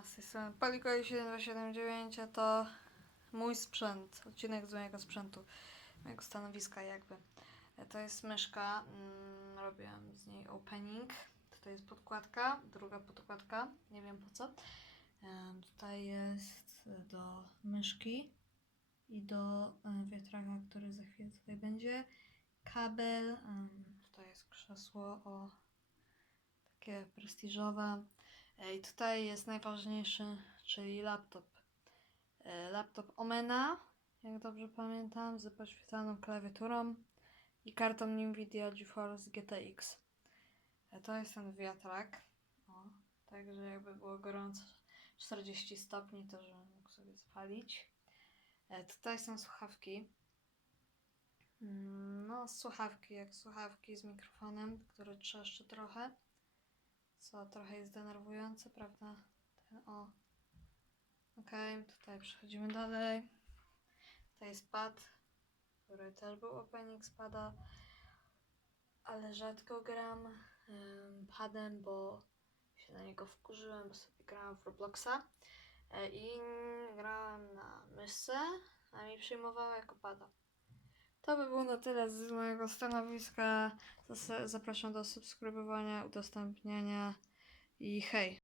A z tej strony Polikoi 7279 a to mój sprzęt, odcinek z mojego sprzętu, mojego stanowiska jakby. E, To jest myszka, mm, robiłam z niej opening. Tutaj jest podkładka, druga podkładka, nie wiem po co. Em, Tutaj jest do myszki i do e, wiatraka, który za chwilę tutaj będzie. Kabel, tutaj jest krzesło o takie prestiżowe. I tutaj jest najważniejszy, czyli laptop. E, Laptop Omena, jak dobrze pamiętam, z podświetlaną klawiaturą i kartą Nvidia GeForce GTX. E, To jest ten wiatrak. O, także jakby było gorąco 40 stopni, to żebym mógł sobie spalić. E, Tutaj są słuchawki. Mm, No, słuchawki, jak słuchawki z mikrofonem, który trzeszczy trochę co trochę jest denerwujące, prawda? Ten, o. Okej, tutaj przechodzimy dalej. Tutaj jest pad, który też był opening spada, ale rzadko gram ym, padem, bo się na niego wkurzyłem, bo sobie grałam w Robloxa e, i grałam na myszce, a mi przyjmowała jako pada. To by było na tyle z mojego stanowiska. Zapraszam do subskrybowania, udostępniania i hej!